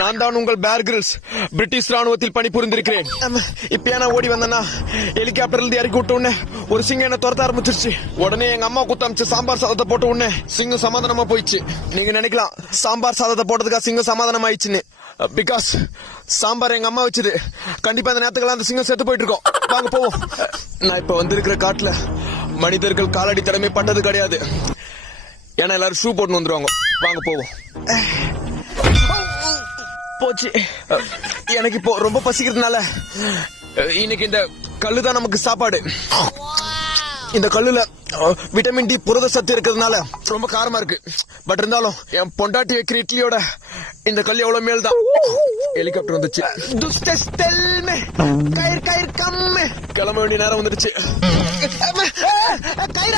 நான் தான் உங்கள் பேர் கிரில்ஸ். பிரிட்டிஷ் ராணுவத்தில் பணிபுரிந்திருக்கிறேன். இப்ப நான் ஓடி வந்தேன்னா ஹெலிகாப்டர்ல இருந்து இறக்கி விட்ட உடனே ஒரு சிங்கம் என்ன துரத்த ஆரம்பிச்சிருச்சு. உடனே எங்க அம்மா குத்தமிச்சு சாம்பார் சாதத்தை போட்ட உடனே சிங்கம் சமாதானமா போயிடுச்சு. நீங்க நினைக்கலாம் சாம்பார் சாதத்தை போட்டதுக்கா சிங்கம் சமாதானம் ஆயிடுச்சுன்னு. பிகாஸ் சாம்பார் எங்க அம்மா வச்சது. கண்டிப்பா அந்த நேரத்துக்கெல்லாம் அந்த சிங்கம் செத்து போயிட்டு இருக்கோம். வாங்க போவோம். நான் இப்ப வந்திருக்கிற காட்டுல மனிதர்கள் காலடி தடமே பட்டது கிடையாது. ஏன்னா எல்லாரும் ஷூ போட்டு வந்துருவாங்க. வாங்க போவோம். போச்சு. எனக்கு இப்போ ரொம்ப பசிக்கிறதுனால இன்னைக்கு இந்த கல்லுதான் நமக்கு சாப்பாடு. இந்த கல்லுல விட்டமின் டி புரத சத்து இருக்கிறதுனால ரொம்ப காரமா இருக்கு. பட் இருந்தாலும் என் பொண்டாட்டி வைக்கிற இட்லியோட இந்த கல் எவ்வளவு மேல் தான். ஹெலிகாப்டர் வந்துச்சு. கிளம்ப வேண்டிய நேரம் வந்துருச்சு. கயிறு